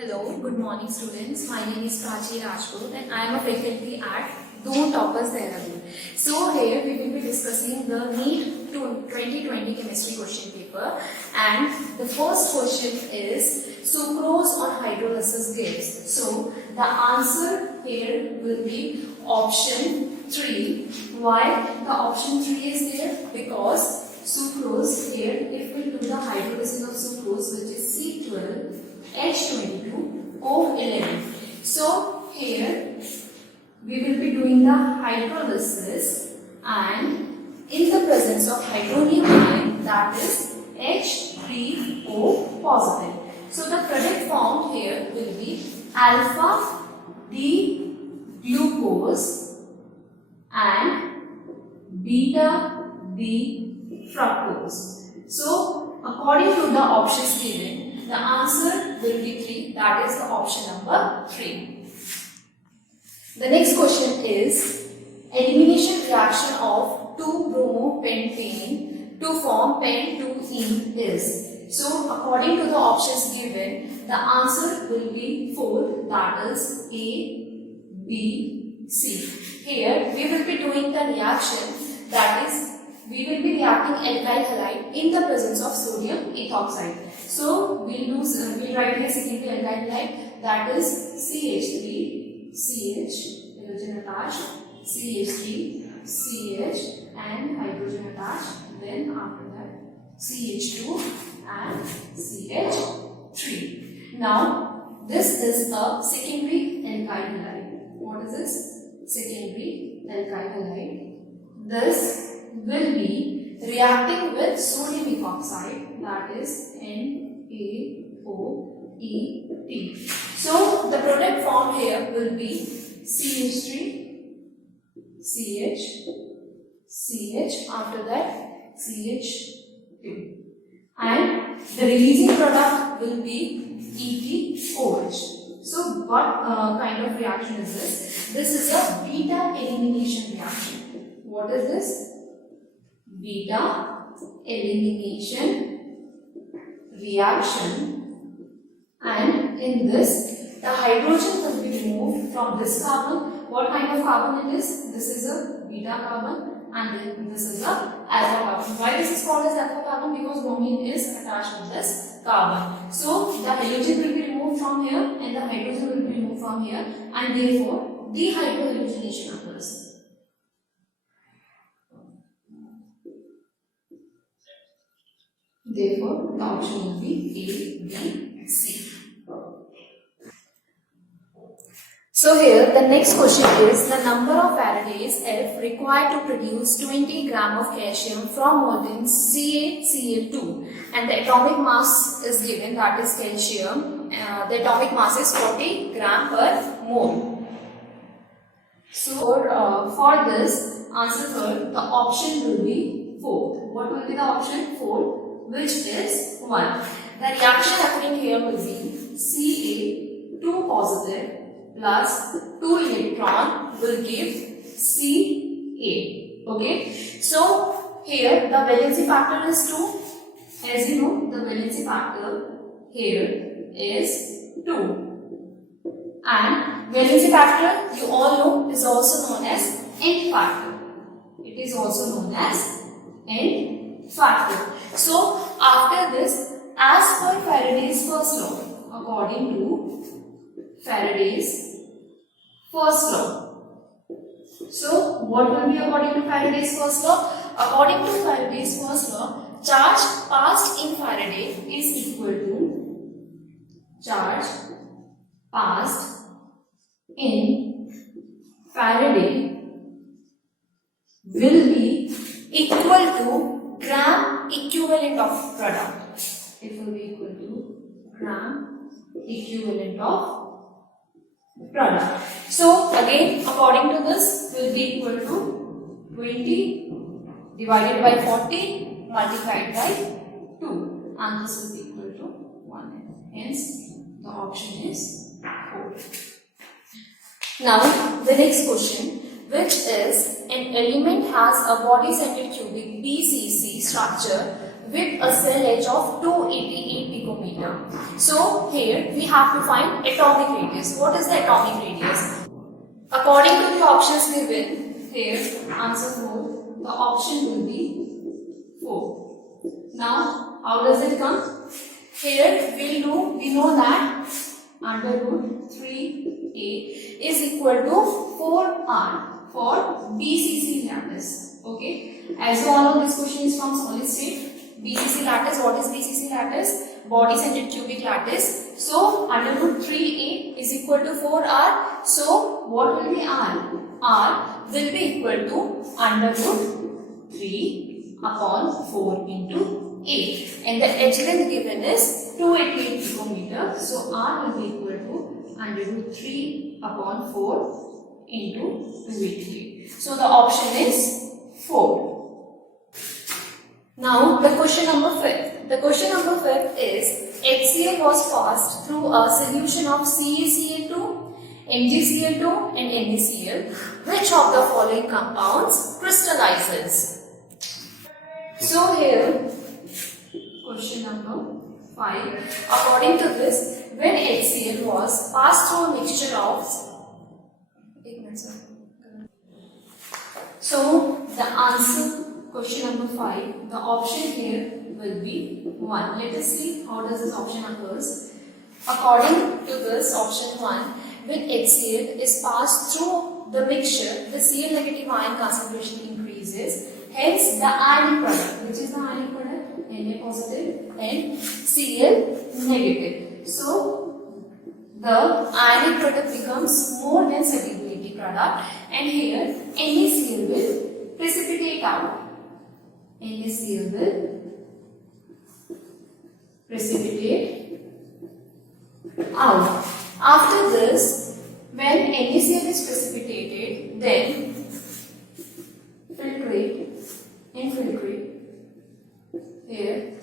Hello, good morning students. My name is Prachi Rajput and I am a faculty at Doon Toppers Dehradun. So here we will be discussing the NEET 2020 chemistry question paper, and the first question is sucrose on hydrolysis gives. So the answer here will be option 3. Why the option 3 is there? Because sucrose here, if we do the hydrolysis of sucrose, which is C12H22O11. So here we will be doing the hydrolysis, and in the presence of hydronium ion, that is H3O positive. So the product formed here will be alpha D glucose and beta D fructose. So according to the options given, the answer will be 3, that is the option number 3. The next question is elimination reaction of 2-bromopentane to form pen-2-ene is. So according to the options given, the answer will be 4, that is A, B, C. Here we will be doing the reaction, that is we will be reacting alkyl halide in the presence of sodium ethoxide. So we'll write here secondary alkyl halide, that is CH3, CH, hydrogen attached, CH3, CH and hydrogen attached, then after that CH2 and CH3. Now this is a secondary alkyl halide. What is this? Secondary alkyl halide. This will be reacting with sodium ethoxide, that is NaOET. So the product formed here will be CH3, CH, CH, after that CH2, and the releasing product will be EtOH. So what kind of reaction is this? This is a beta elimination reaction. What is this? Beta elimination reaction, and in this the hydrogen will be removed from this carbon. What kind of carbon it is? This is a beta carbon and then this is a alpha carbon. Why this is called as alpha carbon? Because bromine is attached with this carbon. So the halogen will be removed from here and the hydrogen will be removed from here, and therefore dehydrohalogenation occurs. Therefore, the option will be A, B, C. So here the next question is the number of Faraday's F required to produce 20 gram of calcium from molten CaCl2, and the atomic mass is given, that is calcium. The atomic mass is 40 gram per mole. So for this answer third, the option will be 4. What will be the option? 4. Which is 1. The reaction happening here will be Ca2 positive plus 2 electron will give Ca. Okay. So here the valency factor is 2. As you know, the valency factor here is 2. And valency factor, you all know, is also known as N factor. It is also known as N factor. So after this, as per Faraday's first law, according to Faraday's first law. So what will be according to Faraday's first law? According to Faraday's first law, charge passed in Faraday is equal to charge passed in Faraday will be equal to gram equivalent of product. It will be equal to gram equivalent of product. So again, according to this, will be equal to 20 divided by 40 multiplied by 2, and this will be equal to 1. Hence the option is 4. Now the next question, which is an element has a body-centered cubic BCC structure with a cell edge of 288 picometer. So here we have to find atomic radius. What is the atomic radius? According to the options given, here answer 4, the option will be 4. Now, how does it come? Here we know that under root 3a is equal to 4r for BCC lattice. Okay, as you all know, this question is from solid state. BCC lattice, what is BCC lattice? Body centered cubic lattice. So under root 3a is equal to 4r. So what will be r? R will be equal to under root 3 upon 4 into a. And the edge length given is 288 picometer. So r will be equal to under root 3 upon 4 into 288. So the option is 4. Now the question number 5. The question number 5 is HCl was passed through a solution of CaCl2, MgCl2 and NaCl. Which of the following compounds crystallizes? So here, question number 5. According to this, when HCl was passed through a mixture of... So the answer, question number 5, the option here will be 1. Let us see how does this option occurs. According to this option 1, when HCl is passed through the mixture, the Cl negative ion concentration increases. Hence, the ionic product, which is the ionic product, Na positive and Cl negative. So, the ionic product becomes more than solubility product, and here NaCl will precipitate out. NaCl will precipitate out. After this, when NaCl is precipitated, then infiltrate. Here,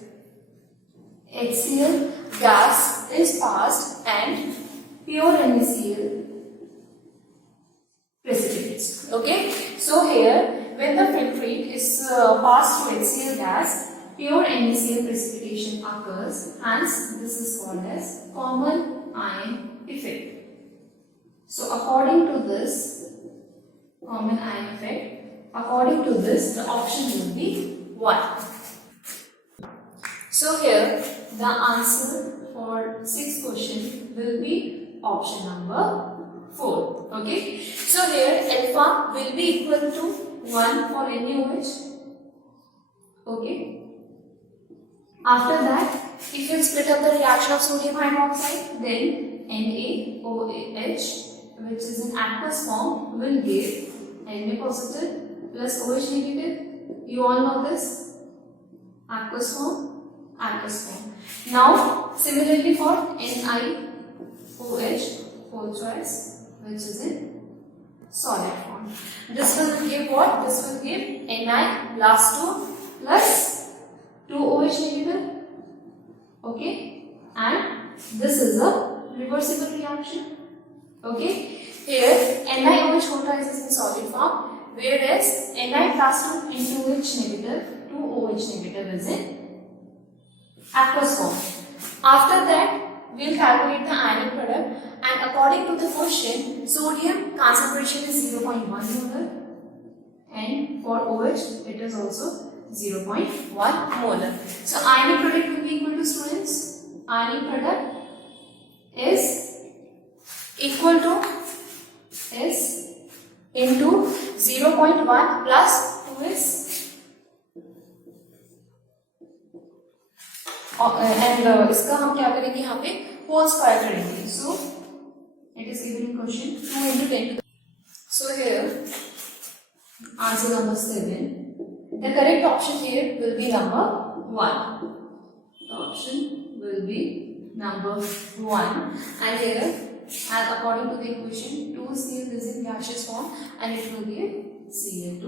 HCl gas is passed and pure NaCl precipitates. Okay, so here when the filtrate is passed through HCl gas, pure NaCl precipitation occurs. Hence, this is called as common ion effect. So, according to this common ion effect, according to this, the option will be 1. So here, the answer for 6th question will be option number 4. Okay. So here, alpha will be equal to 1 for NaOH. Okay. After that, if you split up the reaction of sodium hydroxide, then NaOH, which is in aqueous form, will give Na positive plus OH negative. You all know this. Aqueous form. Now, similarly for NiOH, whole choice, which is in solid form. This will give what? This will give Na plus 2 plus 2OH negative. Okay, and this is a reversible reaction. Okay, here NiOH whole choice is in solid form, whereas Na plus 2 into OH negative, 2OH negative is in aqueous form. After that, we will calculate the ionic product, and according to the question, sodium concentration is 0.1 molar, and for OH it is also 0.1 molar. So ionic product will be equal to, students, ionic product is equal to S into 0.1 plus 2S. And इसका हम क्या करेंगे यहाँ पे whole square करेंगे. So it is given in question 2 into 10 to the. So here answer number 7. The correct option here will be number 1. The option will be number 1. And here, and according to the equation, 2Cl is in gaseous form and it will give Cl2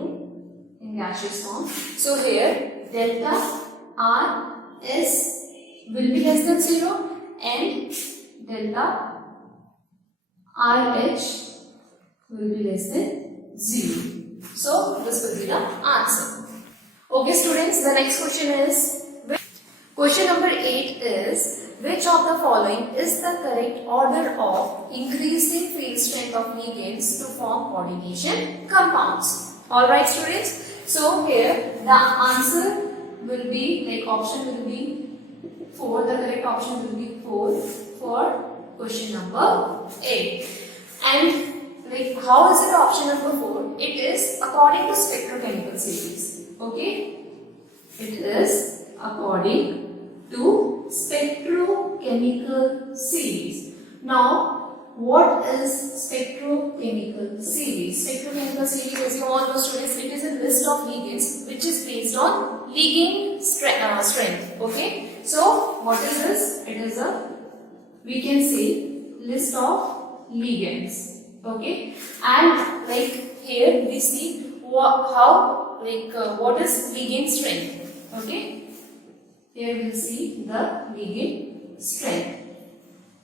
in gaseous form. So here delta Rs will be less than 0 and delta RH will be less than 0. So this will be the answer. Okay students, the next question is Question number 8 is, which of the following is the correct order of increasing field strength of ligands to form coordination compounds? Alright students, so here the answer will be, like option will be 4, the correct option will be 4 for question number 8. And like how is it option number 4? It is according to spectrochemical series. Okay, it is according to spectrochemical series. Now, what is spectrochemical series? Spectrochemical series, as you all know students, it is a list of ligands which is based on ligand strength. Okay, so what is this? It is a, we can say, list of ligands. Okay, and like here we see how, like what is ligand strength. Okay, here we will see the ligand strength,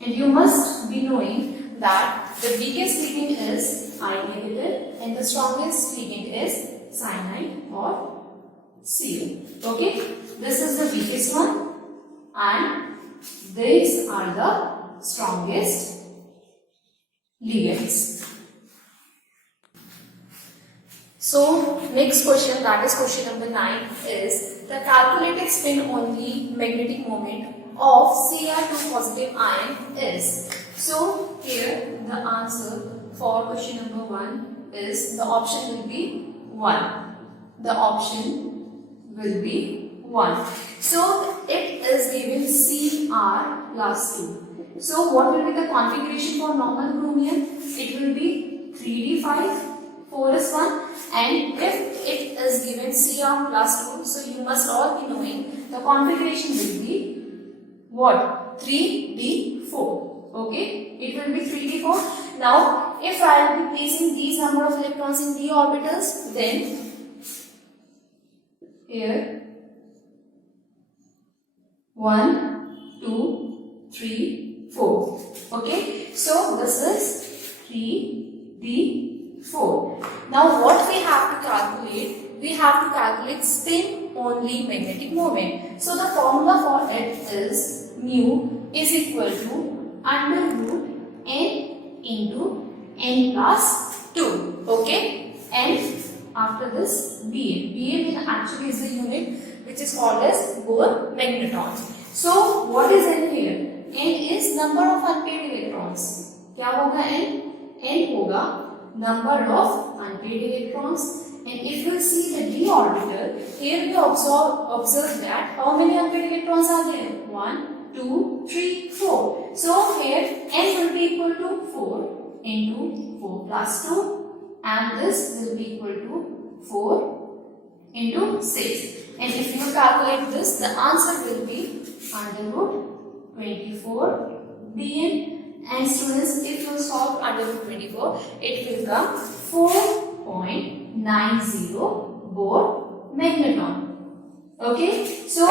and you must be knowing that the weakest ligand is iron negative and the strongest ligand is cyanide or CO. Okay, this is the weakest one and these are the strongest ligands. So next question, that is question number 9, is the calculated spin only magnetic moment of Cr2 positive ion is. So here the answer for question number 1 is, the option will be 1. The option will be 1. So it is given Cr plus 2. So what will be the configuration for normal chromium? It will be 3d5 4s1, and if it is given Cr plus 2, so you must all be knowing the configuration will be what? 3d4. Okay, it will be 3d4. Now if I will be placing these number of electrons in d orbitals, then here 1 2 3 4. Okay, so this is 3d4. Now what we have to calculate? We have to calculate spin only magnetic moment. So the formula for it is mu is equal to under root n into n plus 2. Okay, and after this Bn. Bn actually is the unit which is called as Bohr magneton. So what is n here? N is number of unpaired electrons. क्या होगा n? N होगा number of unpaired electrons, and if we see the d orbital, here we observe that how many unpaired electrons are there? 1 2 3 4. So here n will be equal to 4 into 4 plus 2, and this will be equal to 4 into 6, and if you calculate this, the answer will be under root 24 Bn. And students, if you solve under root 24, it will come 4.90 Bohr magneton. Okay, so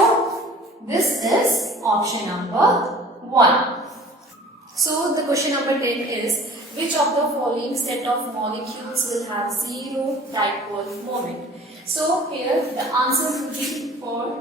this is option number 1. So the question number 10 is, which of the following set of molecules will have zero dipole moment? So here the answer will be for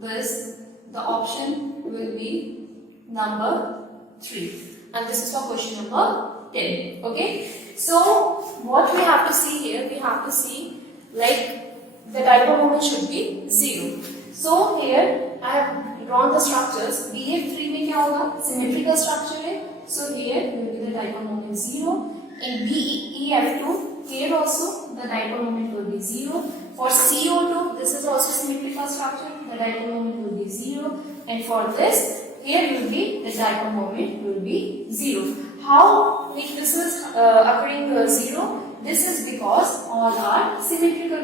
this, the option will be number 3. And this is for question number 10. Okay, so what we have to see here, we have to see like the dipole moment should be 0. So here I have drawn the structures. BF3 में क्या होगा? Symmetrical structure है. So here will be the dipole moment 0. In BEF2, here also the dipole moment will be 0. For CO2, this is also symmetrical structure. The dipole moment will be 0. And for this, here will be the dipole moment will be 0. How if this is occurring 0? This is because all are symmetrical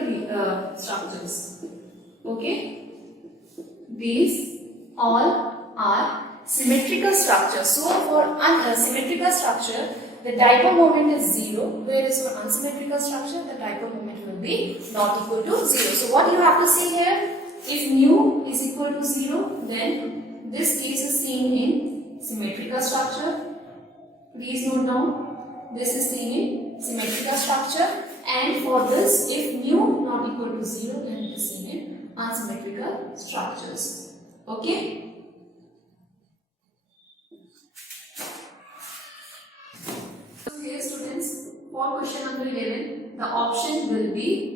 structures. Okay, these all are symmetrical structures. So for symmetrical structure, the dipole moment is 0, whereas for unsymmetrical structure, the dipole moment will be not equal to 0. So what you have to see here, if mu is equal to 0, then this case is seen in symmetrical structure. Please note down, this is seen in symmetrical structure, and for this, if mu not equal to 0, then it is seen in unsymmetrical structures. Okay. So here students, for question number 11, the option will be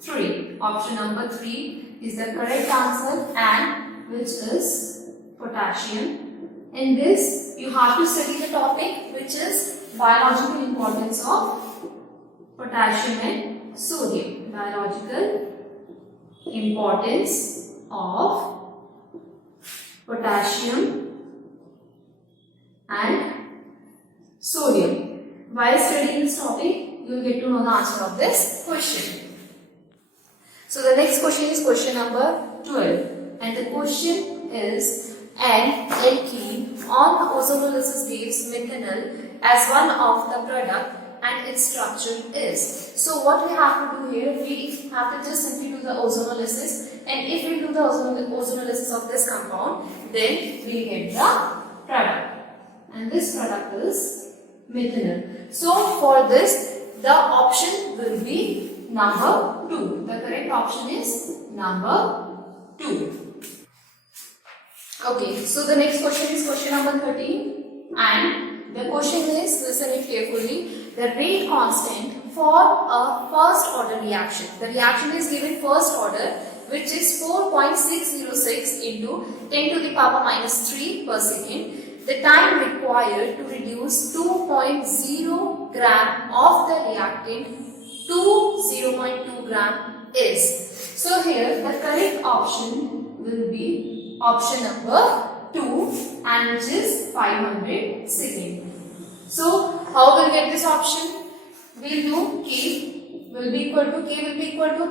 3. Option number 3 is the correct answer, and which is potassium. In this, you have to study the topic which is biological importance of potassium and sodium. Biological importance of potassium and sodium. While studying this topic, you will get to know the answer of this question. So the next question is question number 12, and the question is an alkene on ozonolysis gives methanol as one of the product and its structure is. So what we have to do here, we have to just simply do the ozonolysis, and if we do the ozonolysis of this compound, then we get the product, and this product is methanol. So for this, the option will be number 2. The correct option is number 2. Okay, so the next question is question number 13, and the question is, listen it carefully, the rate constant for a first order reaction. The reaction is given first order, which is 4.606 into 10 to the power minus 3 per second. The time required to reduce 2.0 gram of the reactant to 0.2 gram is. So here the correct option will be option number 2, and which is 500 second. So how will we get this option? We'll do K will be equal to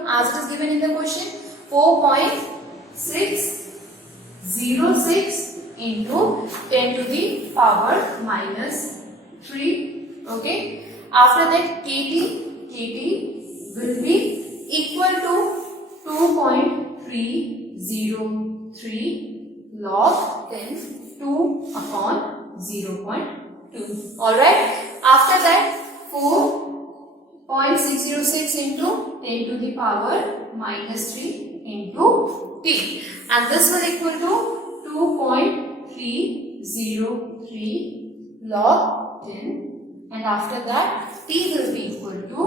as it is given in the question 4.606 into 10 to the power minus 3. Okay. After that KT will be equal to 2.303 log 10 2 upon 0.2. Alright. After that 4.606 into 10 to the power minus 3 into T, and this will equal to 2.303 log 10, and after that T will be equal to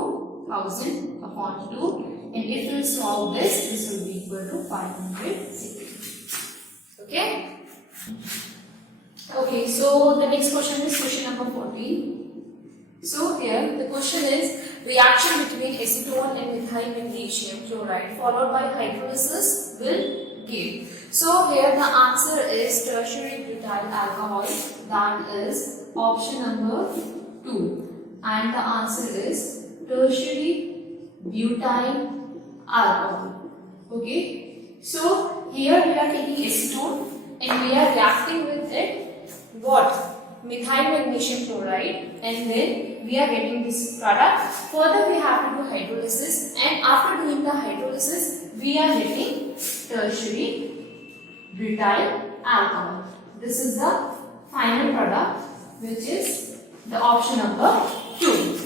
1000 upon 2, and if we solve this, this will be equal to 500 seconds. Okay. Okay, so the next question is question number 14. So here the question is reaction between acetone and methyl magnesium chloride followed by hydrolysis will give. So here the answer is tertiary butyl alcohol, that is option number 2, and the answer is tertiary butyl alcohol. Okay, so here we are taking acetone and we are reacting with it what? Methyl magnesium chloride, and then we are getting this product. Further we have to do hydrolysis, and after doing the hydrolysis we are getting tertiary butyl alcohol. This is the final product, which is the option number 2.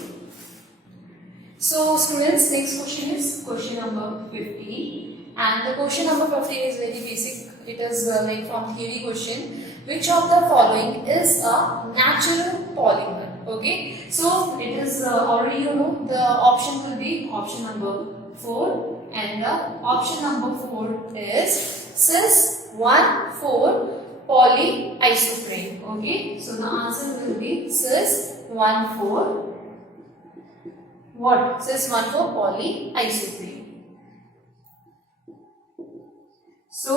So students, next question is question number 15, and the question number 15 is very basic. It is like from theory question. Which of the following is a natural polymer? Okay, so it is already you know the option will be option number 4, and the option number 4 is cis 1,4 polyisoprene. Okay, so the answer will be cis 1,4 what? Cis 1,4 polyisoprene. So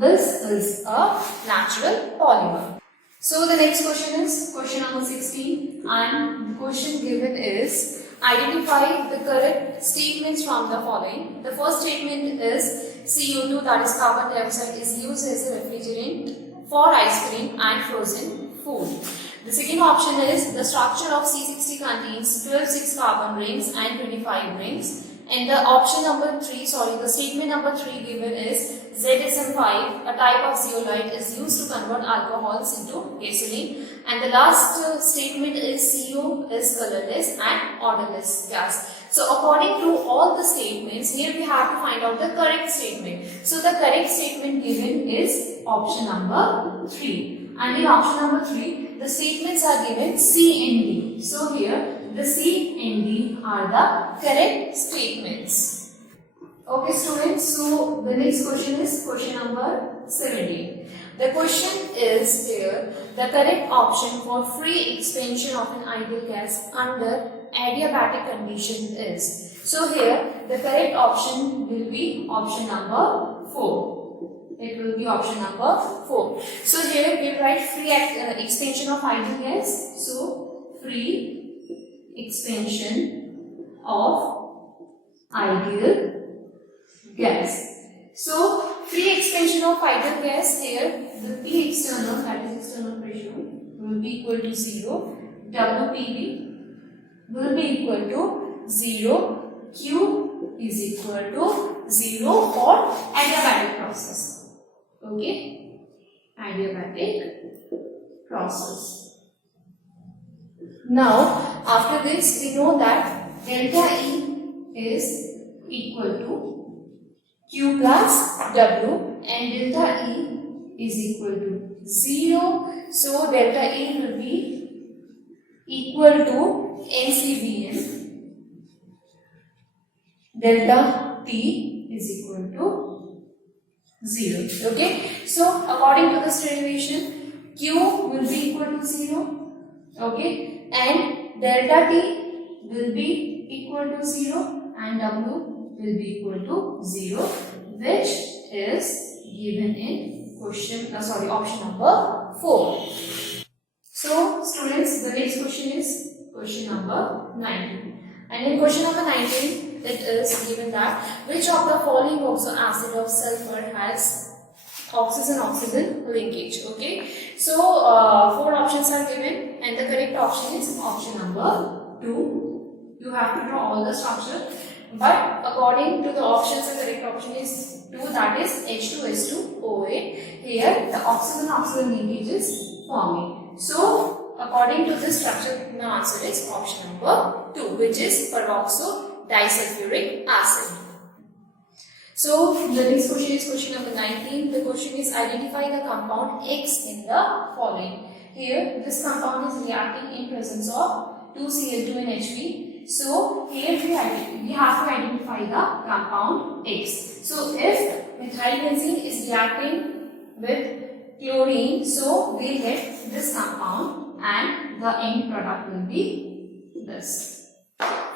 this is a natural polymer. So the next question is question number 16, and the question given is identify the correct statements from the following. The first statement is CO2, that is carbon dioxide, is used as a refrigerant for ice cream and frozen food. The second option is the structure of C60 contains 12 6-carbon rings and 25 rings. And the option number 3, the statement number 3 given is ZSM5, a type of zeolite, is used to convert alcohols into gasoline. And the last statement is CO is colorless and odorless gas. So according to all the statements, here we have to find out the correct statement. So the correct statement given is option number 3. And in option number 3, the statements are given C and D. So here, the C and D are the correct statements. Okay students, so the next question is question number 17. The question is here, the correct option for free expansion of an ideal gas under adiabatic condition is. So here, the correct option will be option number 4. It will be option number 4. So here we write free expansion of ideal gas. So free expansion of ideal gas. So free expansion of ideal gas here, the P external, that is external pressure, will be equal to 0. WPV will be equal to 0. Q is equal to 0 for adiabatic process. Okay, adiabatic process. Now, after this, we know that delta E is equal to Q plus W, and delta E is equal to 0. So delta E will be equal to NCVN. Delta T is equal to 0. Okay. So according to this derivation, Q will be equal to 0. Okay. And delta T will be equal to 0 and W will be equal to 0, which is given in option number 4. So students, the next question is question number 19. And in question number 19, it is given that which of the following oxo acid of sulfur has oxygen-oxygen linkage. Okay. So 4 options are given, and the correct option is option number 2. You have to draw all the structure, but according to the options, the correct option is 2, that is H2S2OA. Here the oxygen-oxygen linkage is forming. So according to this structure, the answer is option number 2, which is peroxo disulfuric acid. So the next question is question number 19. The question is identify the compound X in the following. Here this compound is reacting in presence of 2Cl2 and Hb. So here we have to identify the compound X. So if methylbenzene is reacting with chlorine, so we get this compound and the end product will be this.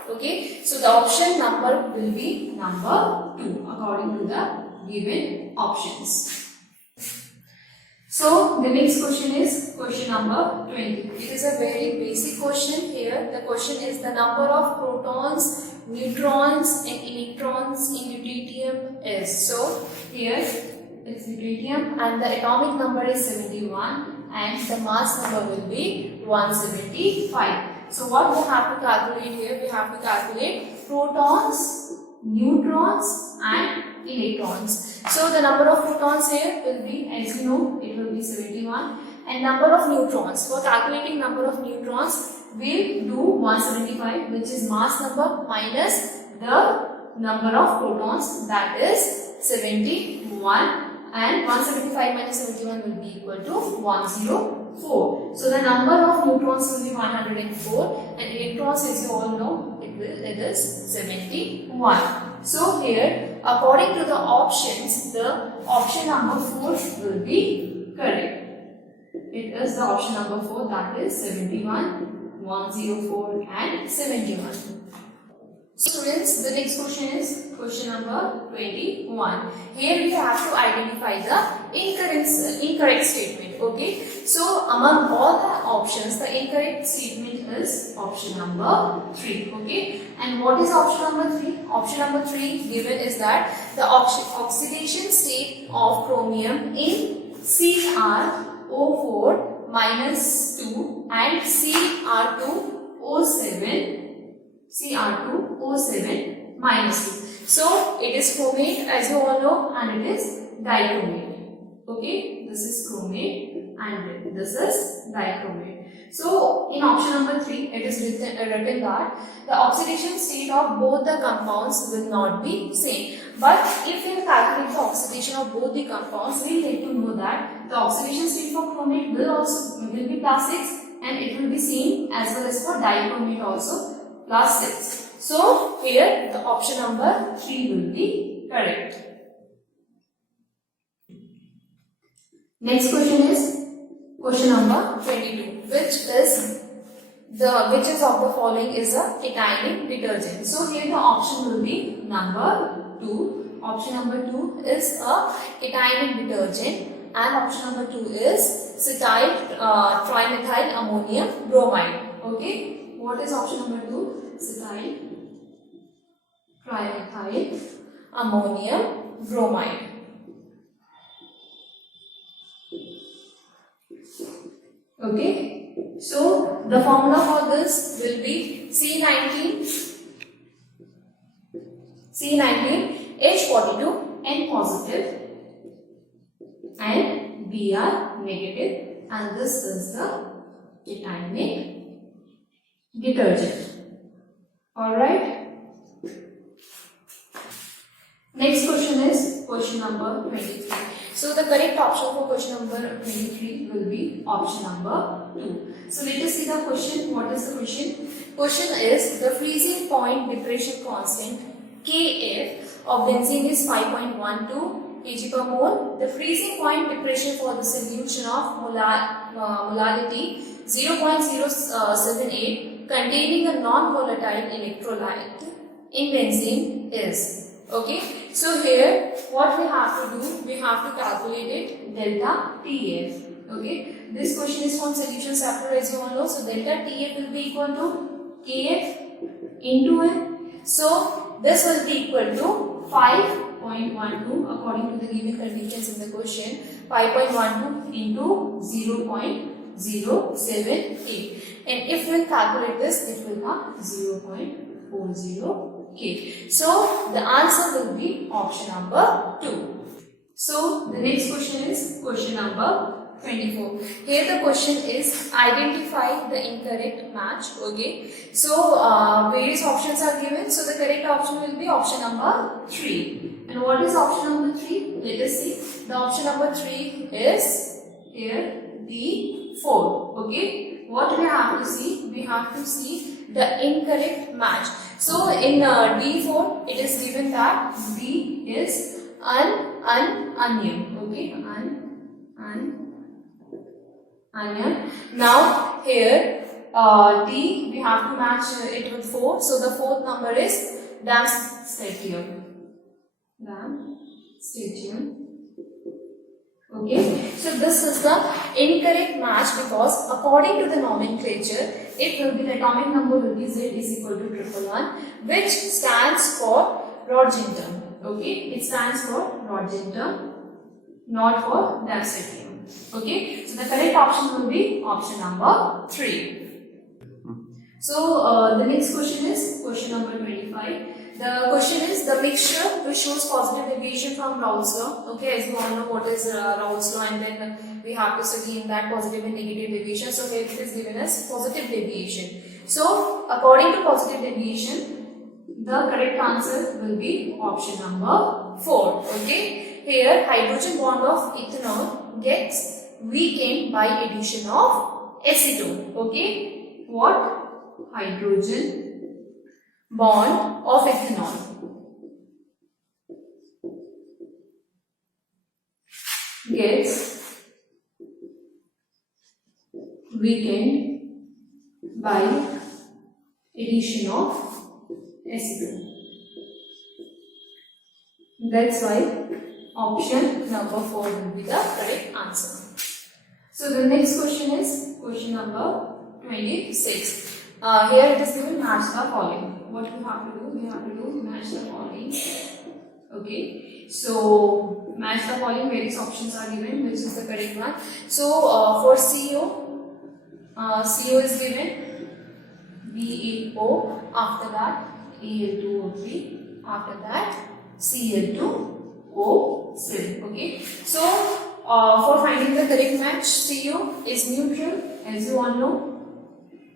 Okay, so the option number will be number 2 according to the given options. So the next question is question number 20. It is a very basic question. Here the question is the number of protons, neutrons and electrons in deuterium is. So here it's deuterium and the atomic number is 71 and the mass number will be 175. So what we have to calculate here? We have to calculate protons, neutrons and electrons. So the number of protons here will be, as you know, it will be 71, and number of neutrons. For calculating number of neutrons, we'll do 175, which is mass number minus the number of protons, that is 71, and 175 minus 71 will be equal to 104. So the number of neutrons will be 104 and electrons, as you all know, it is 71. So here, according to the options, the option number 4 will be correct. It is the option number 4, that is 71, 104 and 71. Students, the next question is question number 21. Here we have to identify the incorrect statement. Okay, so among all the options, the incorrect statement is option number 3. Okay, and what is option number 3? Option number 3 given is that the oxidation state of chromium in CrO4 minus 2 and Cr2O7 minus 2. So it is chromate, as you all know, and it is dichromate. Okay, this is chromate and this is dichromate. So in option number 3, it is written that the oxidation state of both the compounds will not be same. But if we calculate the oxidation of both the compounds, we get to know that the oxidation state for chromate will be +6, and it will be same as well as for dichromate also +6. So here the option number 3 will be correct. Next question is question number 22, which is of the following is a titanium detergent. So here the option will be number 2. Option number 2 is a titanium detergent, and option number 2 is cetyl trimethyl ammonium bromide. Okay, what is option number 2? Cetyl trimethyl ammonium bromide. Okay, so the formula for this will be C19 H42 N positive and Br negative, and this is the titanium detergent. Alright. Next question is question number 23. So the correct option for question number 23 will be option number 2. So let us see the question. What is the question? Question is the freezing point depression constant Kf of benzene is 5.12 kg per mole. The freezing point depression for the solution of molality 0.078 containing a non-volatile electrolyte in benzene is. Okay, so here what we have to do, we have to calculate it delta TF. Okay, this question is from solution chapter as you all know. So delta TF will be equal to Kf into N. So this will be equal to 5.12 according to the given conditions in the question. 5.12 into 0.078, and if we calculate this, it will come 0.40. Okay, so the answer will be option number 2. So the next question is question number 24. Here the question is identify the incorrect match. Okay, so various options are given. So the correct option will be option number 3. And what is option number 3? Let us see. The option number 3 is here D4. Okay, what we have to see? We have to see the incorrect match. So in D4, it is given that D is onion. Okay, onion. Now here D we have to match it with 4. So the fourth number is damstatium. Okay, so this is the incorrect match because according to the nomenclature, it will be the atomic number will be Z is equal to 111, which stands for Rodgentum. Okay, it stands for Rodgentum, not for damstatium. Okay, so the correct option will be option number 3. So the next question is question number 25. The question is the mixture which shows positive deviation from Raoult's law. Okay, as you all know what is Raoult's law, and then we have to study in that positive and negative deviation. So here it is given as positive deviation. So according to positive deviation, the correct answer will be option number 4. Okay, here hydrogen bond of ethanol gets weakened by addition of acetone. Okay, what? Hydrogen bond of ethanol gets weakened by addition of acetone. That's why option number 4 will be the correct answer. So the next question is question number 26. Here it is given match the following. What we have to do? We have to do match the following. Okay, so match the following. Various options are given, which is the correct one. So for CO, CO is given BeO. After that Al2O3. After that Cl2O7. Okay, so for finding the correct match, CO is neutral as you all know.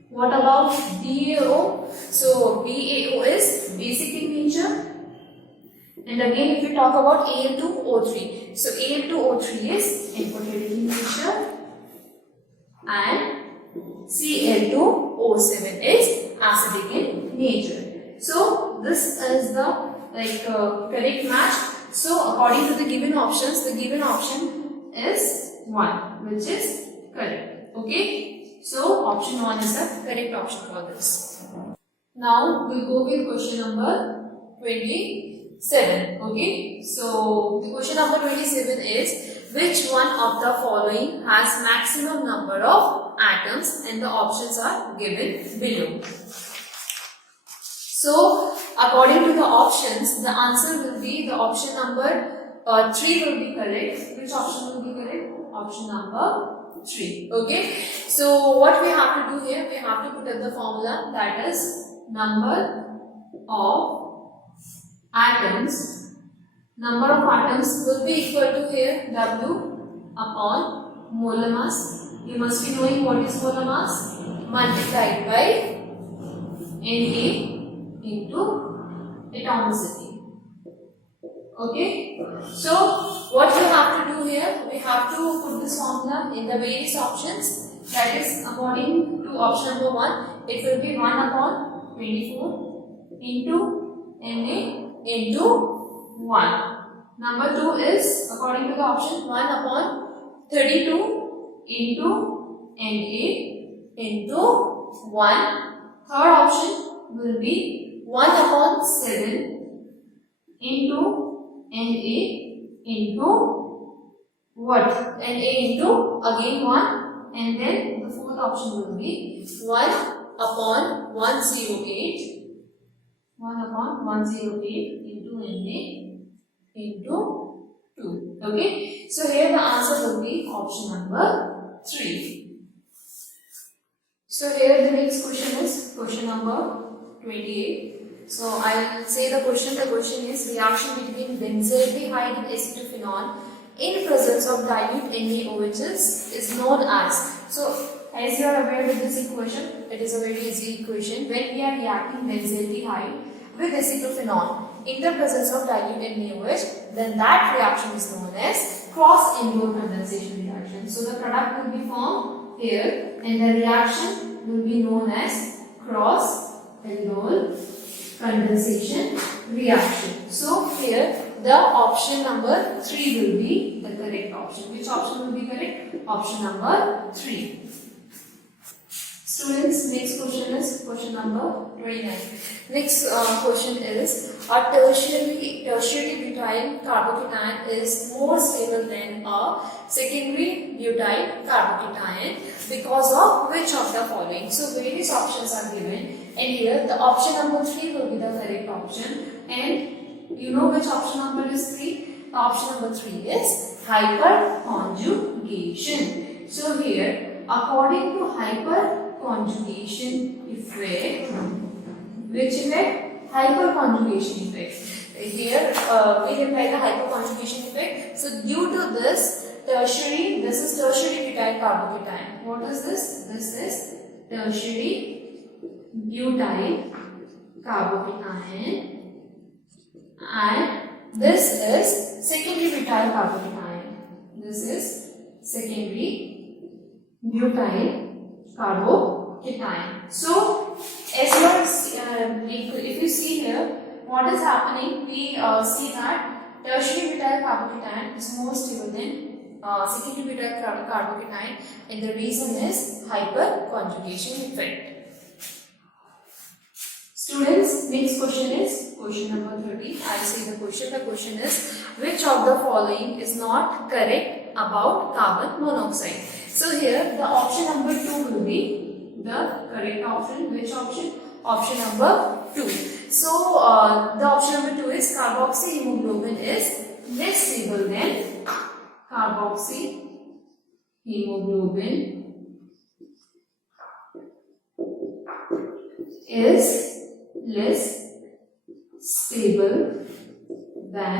What about BaO? So BaO is basic in nature. And again, if we talk about Al2O3, so Al2O3 is amphoteric in nature, and Cl2O7 is acidic in nature. So this is the correct match. So according to the given options, the given option is 1, which is correct. Okay. So option 1 is the correct option for this. Now we'll go with question number 27. Okay. So the question number 27 is, which one of the following has maximum number of atoms, and the options are given below. So according to the options, the answer will be the option number 3 will be correct. Which option will be correct? Option number 3. Okay. So what we have to do here, we have to put up the formula, that is number of atoms. Number of atoms will be equal to here W upon molar mass. You must be knowing what is molar mass, multiplied by Na into atomicity. Okay. So what we have to do here, we have to put this formula in the various options. That is, according to option number 1, it will be 1 upon 24 into Na into 1. Number 2 is, according to the option, 1 upon 32 into Na into 1. Third option will be 1 upon 7 into Na into what? Na into again 1, and then the fourth option will be 1 upon 108 into Na into 2. Okay. So here the answer will be option number 3. So here the next question is question number 28. So I will say the question. The question is, reaction between benzaldehyde and acetophenol in presence of dilute NaOH is known as. So as you are aware with this equation, it is a very easy equation. When we are reacting benzaldehyde with acetophenol in the presence of dilute NaOH, then that reaction is known as cross-indole condensation reaction. So the product will be formed here, and the reaction will be known as cross-indole condensation reaction. So here the option number 3 will be the correct option. Which option will be correct? Option number 3. Students, next question is question number 29. Next question is, a tertiary butyl carbocation is more stable than a secondary butyl carbocation because of which of the following? So various options are given, and here the option number 3 will be the correct option. And you know which option number is 3? The option number 3 is hyperconjugation. So here, according to hyperconjugation effect, which effect? Hyperconjugation effect. Here we can write the hyperconjugation effect. So due to this tertiary, this is tertiary butyl carbocation. What is this? This is tertiary butyl carbocation, and this is secondary butyl carbocation. This is secondary butyl carbocation. So as you are, if you see here, what is happening? We see that tertiary butyl carbocation is more stable than secondary butyl carbocation, and the reason is hyperconjugation effect. Students, next question is question number 30. I will say the question. The question is, which of the following is not correct about carbon monoxide? So here the option number 2 will be the correct option. Which option? Option number 2. So the option number 2 is carboxyhemoglobin is less stable than carboxyhemoglobin is less stable than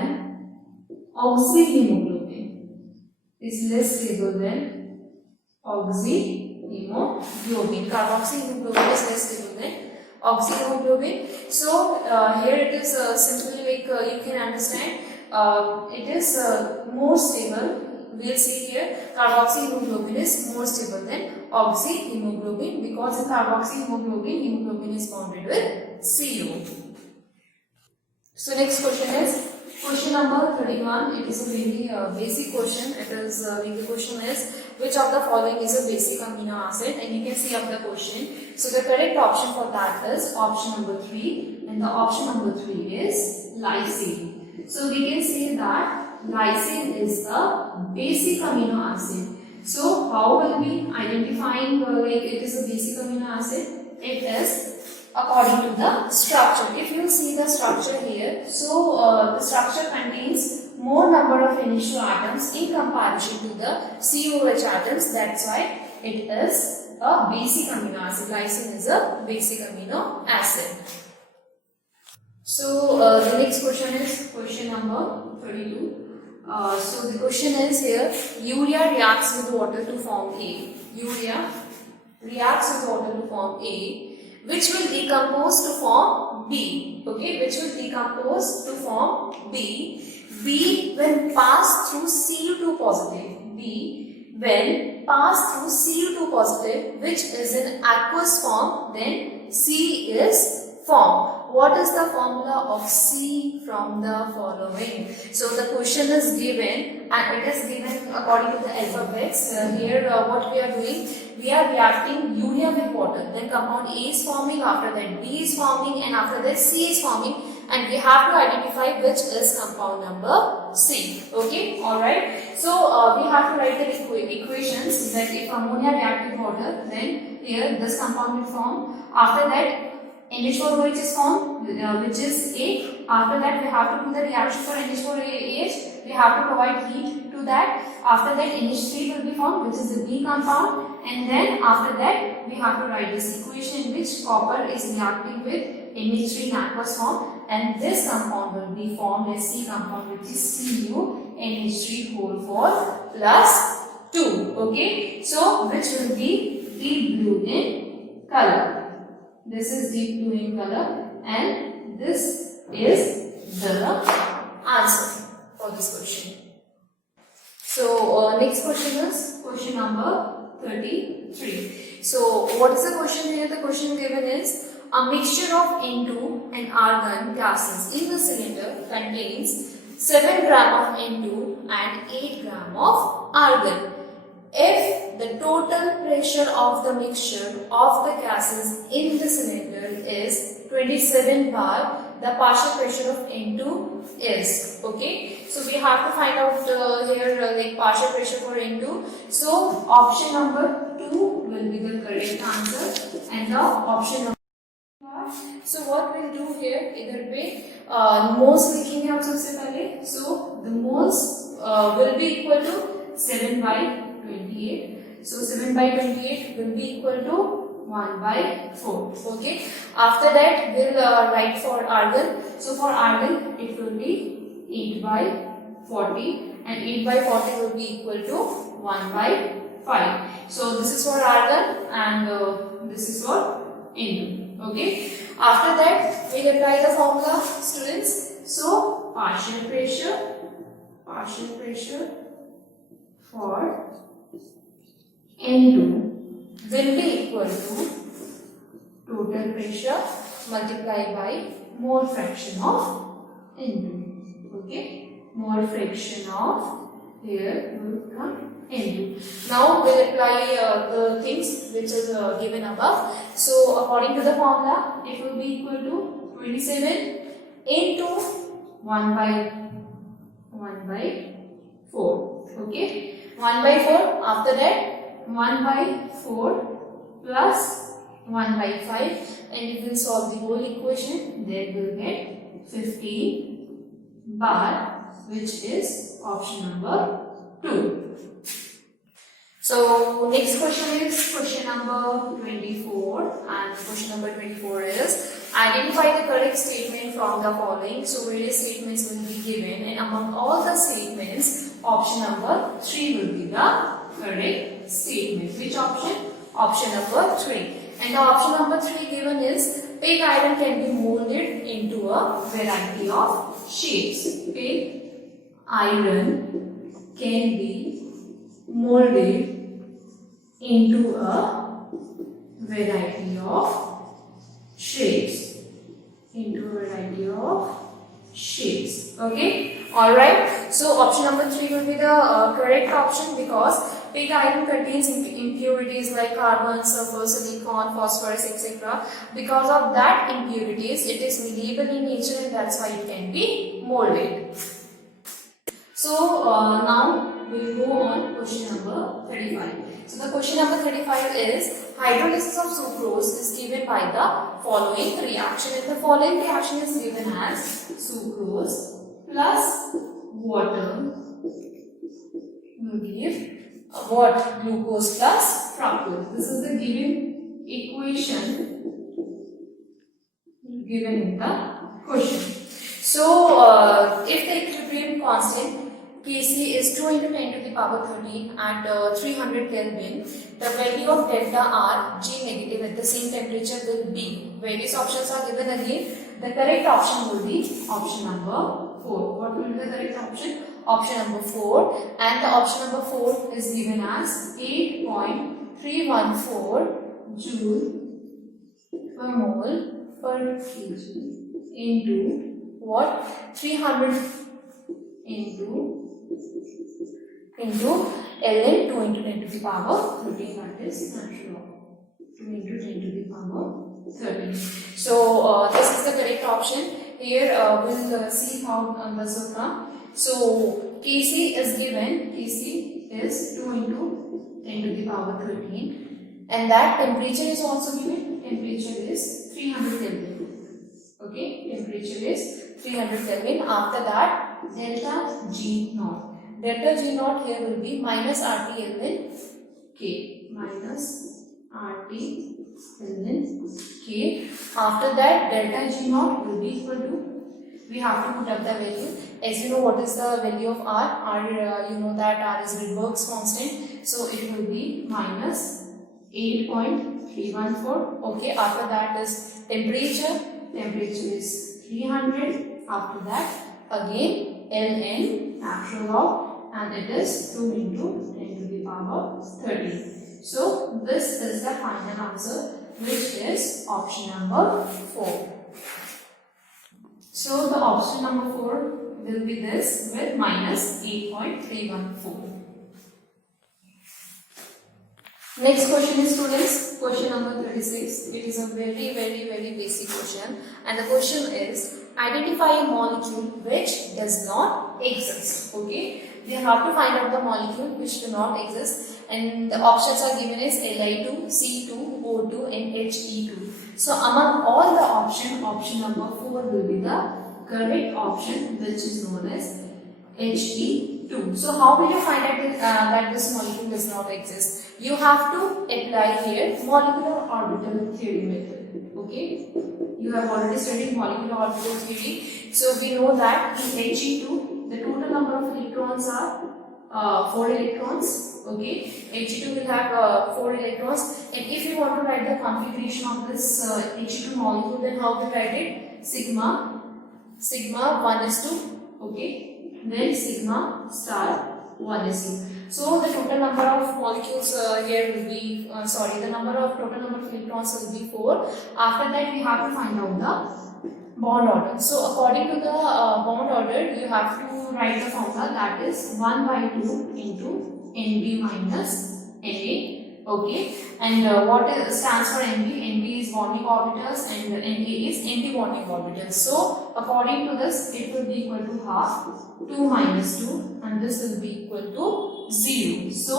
oxyhemoglobin. Is less stable than oxyhemoglobin. hemoglobin. Carboxyhemoglobin is less stable than oxyhemoglobin. So here it is simply like you can understand it is more stable. We'll see here carboxyhemoglobin is more stable than oxyhemoglobin because in carboxyhemoglobin, hemoglobin is bonded with CO. So next question is question number 31. It is a very basic question. It is the question is which of the following is a basic amino acid, and you can see up the question. So the correct option for that is option number 3, and the option number 3 is lysine. So we can say that lysine is a basic amino acid. So how will we identifying like it is a basic amino acid? It is according to the structure. If you see the structure here, so the structure contains more number of initial atoms in comparison to the COH atoms. That's why it is a basic amino acid. Lysine is a basic amino acid. So the next question is question number 32. So the question is here, urea reacts with water to form A. Urea reacts with water to form A, which will decompose to form B. Okay, which will decompose to form B. B when passed through Cu2 positive. B when passed through Cu2 positive, which is in aqueous form, then C is formed. What is the formula of C from the following? So the question is given and it is given according to the alphabets. Here what we are doing, we are reacting urea with water. Then compound A is forming, after that B is forming, and after that C is forming, and we have to identify which is compound number C. Okay, alright. So we have to write the equations that if ammonia react with water, then here this compound will form. After that NH4OH is formed, which is A. After that, we have to do the reaction for NH4OH. We have to provide heat to that. After that, NH3 will be formed, which is the B compound. And then after that, we have to write this equation in which copper is reacting with NH3 in aqueous form. And this compound will be formed as C compound, which is Cu NH3 whole 4 plus 2. Okay. So, which will be deep blue in color. This is deep blue in color, and this is the answer for this question. So next question is question number 33. So what is the question here? The question given is a mixture of N2 and argon gases in the cylinder contains 7 gram of N2 and 8 gram of argon. If the total pressure of the mixture of the gases in the cylinder is 27 bar, the partial pressure of N2 is. Okay, so we have to find out here like partial pressure for N2. So option number 2 will be the correct answer, and the option number. So what we'll do here, इधर पे moles लिखेंगे आप सबसे पहले. So the moles will be equal to 7 by 28. So 7 by 28 will be equal to 1 by 4. Okay. After that, we'll write for argon. So for argon, it will be 8 by 40, and 8 by 40 will be equal to 1 by 5. So this is for argon, and this is for N2. Okay. After that, we'll apply the formula, students. So partial pressure for N2 will be equal to total pressure multiplied by mole fraction of N2. Okay, mole fraction of here will come N2. Now we'll apply the things which is given above. So according to the formula, it will be equal to 27 into 1 by 4. Okay, 1 by 4. After that, 1 by 4 plus 1 by 5, and if we solve the whole equation, then we'll get 15 bar, which is option number 2. So next question is question number 24, and question number 24 is identify the correct statement from the following. So various statements will be given, and among all the statements, option number 3 will be the correct statement. Which option? option number 3. And the option number 3 given is pig iron can be molded into a variety of shapes. Pig iron can be molded into a variety of shapes. Okay, all right. So option number 3 will be the correct option, because pig iron contains impurities like carbon, sulfur, silicon, phosphorus, etc. Because of that impurities, it is malleable in nature, and that's why it can be molded. So now we'll go on question number 35. So the question number 35 is hydrolysis of sucrose is given by the following reaction, and the following reaction is given as sucrose plus water will give what? Glucose plus fructose. This is the given equation given in the question. So if the equilibrium constant Kc is 2 into 10 to the power 13 at 300 Kelvin, the value of delta R G negative at the same temperature will be. Various options are given again. The correct option will be option number 4. What will be the correct option? Option number 4. And the option number 4 is given as 8.314 joule per mole per kg into what? 300 into ln 2 into 10 to the power 13, that is natural log 2 into 10 to the power 13. So this is the correct option. Here we'll see how numbers will come. So Kc is given, Kc is 2 into 10 to the power 13, and that temperature is also given. Temperature is 300 Kelvin. Okay, temperature is 300 Kelvin. After that, delta G naught. Delta G naught here will be minus RT ln K. Minus RT ln K. After that, delta G naught will be equal to, we have to put up the value. As you know, what is the value of R? You know that R is Rydberg's constant. So it will be minus 8.314. Okay, after that is temperature. Temperature is 300. After that, again ln natural log, and it is 2 into 10 to the power 13. So this is the final answer, which is option number 4. So the option number 4 will be this with minus 8.314. Next question is, students, question number 36. It is a very basic question, and the question is identify a molecule which does not exist. Okay, we have to find out the molecule which do not exist, and the options are given as Li2, C2, O2 and He2. So among all the option number 4 will be the correct option, which is known as He2. So how will you find out that this molecule does not exist? You have to apply here molecular orbital theory method. Okay, you have already studied molecular orbital theory. So we know that in He2 the total number of electrons are 4 electrons. Okay, He2 will have 4 electrons, and if you want to write the configuration of this He2 molecule, then how to write it? Sigma 1:2. Okay, then sigma star 1:2. So the total number of molecules here will be, total number of electrons will be 4. After that, we have to find out the bond order. So according to the bond order, you have to write the formula, that is 1/2 into Nb minus Na. Okay, and what stands for Nb? Nb is bonding orbitals and Na is anti-bonding orbitals. So according to this, it will be equal to half 2 minus 2, and this will be equal to 0. So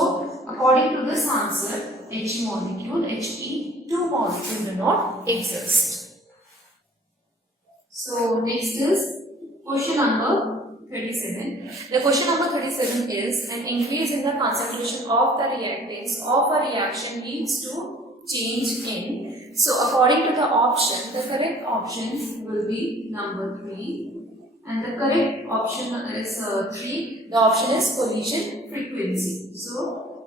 according to this answer, He2 molecule do not exist. So next is question number 37. The question number 37 is an increase in the concentration of the reactants of a reaction leads to change in. So according to the option, the correct option will be number 3, and the correct option is 3. The option is collision frequency. So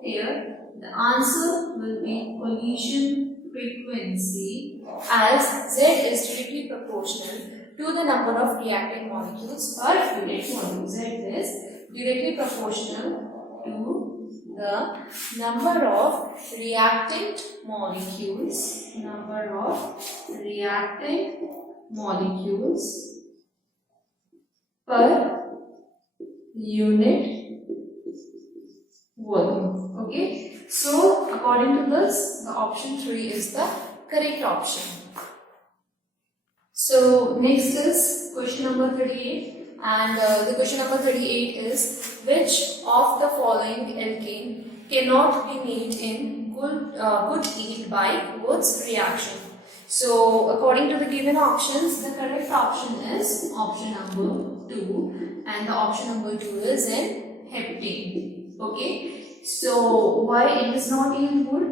here the answer will be collision frequency, as Z is directly proportional to the number of reactant molecules per unit volume. Z is directly proportional to the number of reactant molecules, per unit volume. Okay, so according to this, the option 3 is the correct option. So next is question number 38, and the question number 38 is, which of the following alkane cannot be made in good yield by Wurtz reaction? So according to the given options, the correct option is option number 2, and the option number 2 is in heptane. Okay, so why it is not yield good?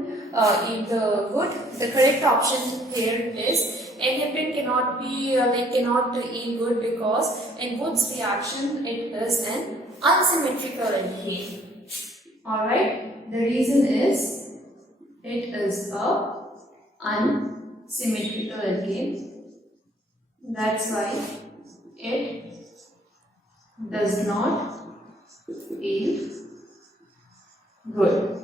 The correct option here is N-heptane cannot be cannot yield good because in Wurtz reaction it is an unsymmetrical alkane. Alright, the reason is it is a unsymmetrical alkane. That's why it does not yield good.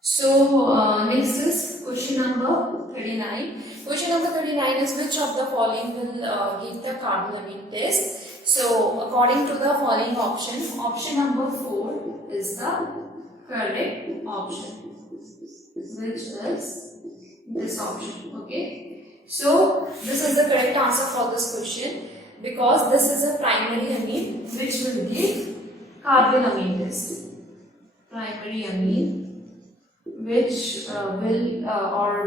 So next is question number 39. Question number 39 is, which of the following will give the carbonamine test? So according to the following option number 4 is the correct option, which is this option. Okay, so this is the correct answer for this question, because this is a primary amine which will give carbonamine test. Primary amine which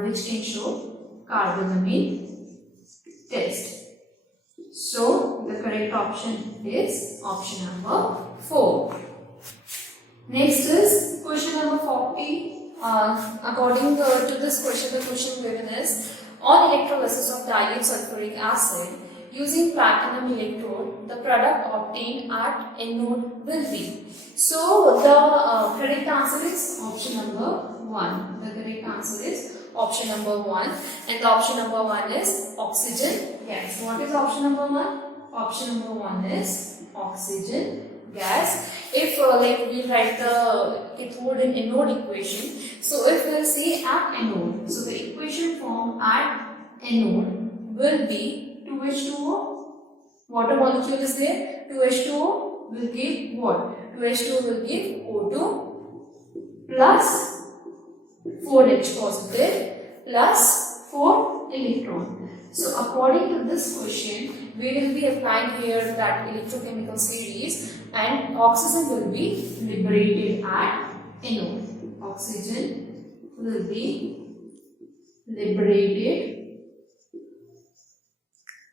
which can show carbonamine test. So the correct option is option number 4. Next is question number 40. According to this question, the question given is, on electrolysis of dilute sulfuric acid using platinum electrode, the product obtained at anode will be. So the correct answer is option number 1. The correct answer is option number 1, and the option number 1 is oxygen gas. What is option number 1? Option number 1 is oxygen gas. If we write the cathode and anode equation, so if we'll see at anode, so the equation form at anode will be 2H2O. Water molecule is there. 2H2O will give what? 2H2O will give O2 plus 4H positive plus 4 electron. So according to this question, we will be applying here that electrochemical series, and oxygen will be liberated at anode. Oxygen will be liberated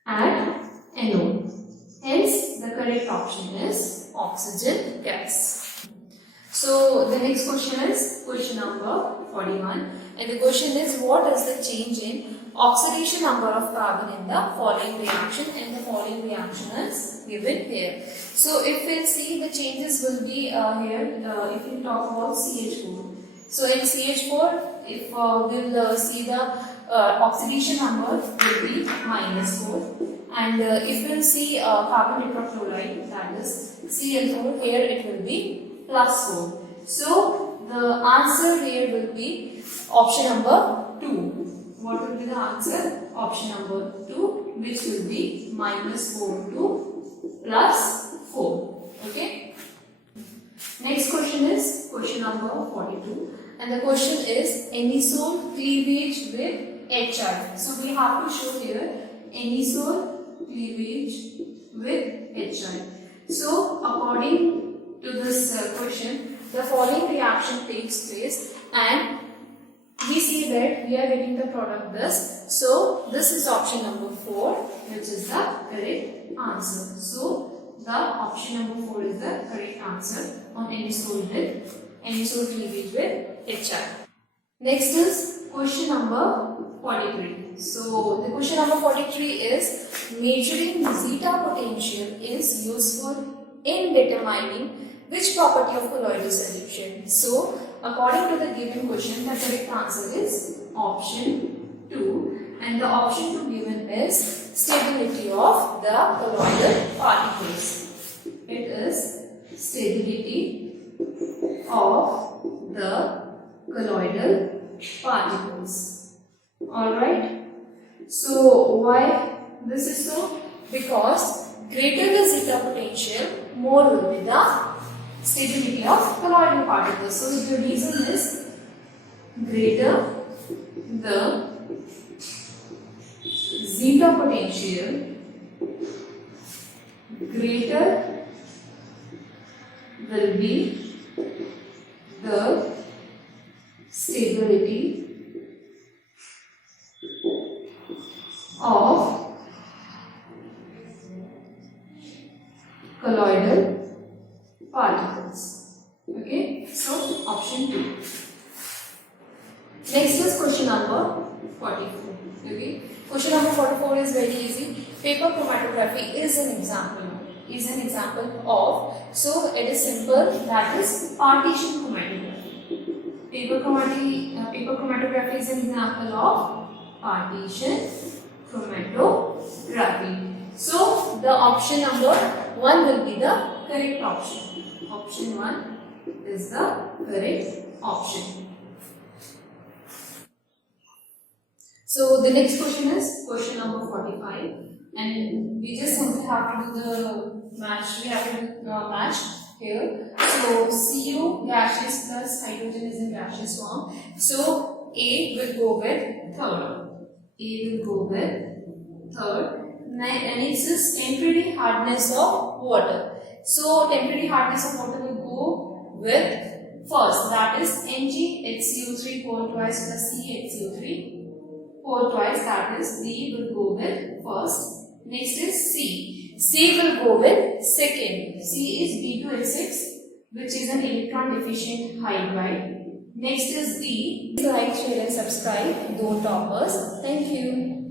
at anode. Hence, the correct option is oxygen gas. So the next question is question number 41, and the question is, what is the change in oxidation number of carbon in the following reaction, and the following reaction is given here. So if we'll see, the changes will be here, if we talk about CH4. So in CH4, if we'll see the oxidation number will be -4, and if we'll see carbon tetrafluoride, that is Cl4, here it will be +4. So the answer here will be option number 2. What will be the answer? Option number 2, which will be -4 to +4. Okay. Next question is question number 42, and the question is anisole cleavage with HI. So we have to show here anisole cleavage with HI. So according to this question, the following reaction takes place, and we see that we are getting the product thus. So this is option number 4, which is the correct answer. So the option number 4 is the correct answer on anisole cleavage with HI. Next is question number 43. So the question number 43 is, measuring zeta potential is useful in determining Which property of colloidal solution? So, according to the given question, the correct answer is option 2, and the option 2 given is stability of the colloidal particles. It is stability of the colloidal particles. Alright. So, why this is so? Because greater the zeta potential, more will be the stability of colloidal particles. So the reason is greater the zeta potential, greater will be the stability of colloidal particles. Okay, so option 2. Next is question number 44. Okay, question number 44 is very easy. Paper chromatography is an example. So it is simple. That is partition chromatography. Paper chromatography is an example of partition chromatography. So the option number 1 will be the correct option. Option 1 is the correct option. So the next question is question number 45, and we just simply have to do the match. We have to do match here. So Cu gaseous plus hydrogen is in gaseous form. So A will go with third. Next is temporary hardness of water. So temporary hardness of water will go with first, that is NgHCO3 4 twice plus CHCO3 4 twice, that is B will go with first. Next is C. C will go with second. C is B2H6, which is an electron deficient hydride. Next is D. Like, share and subscribe. Don't top us. Thank you.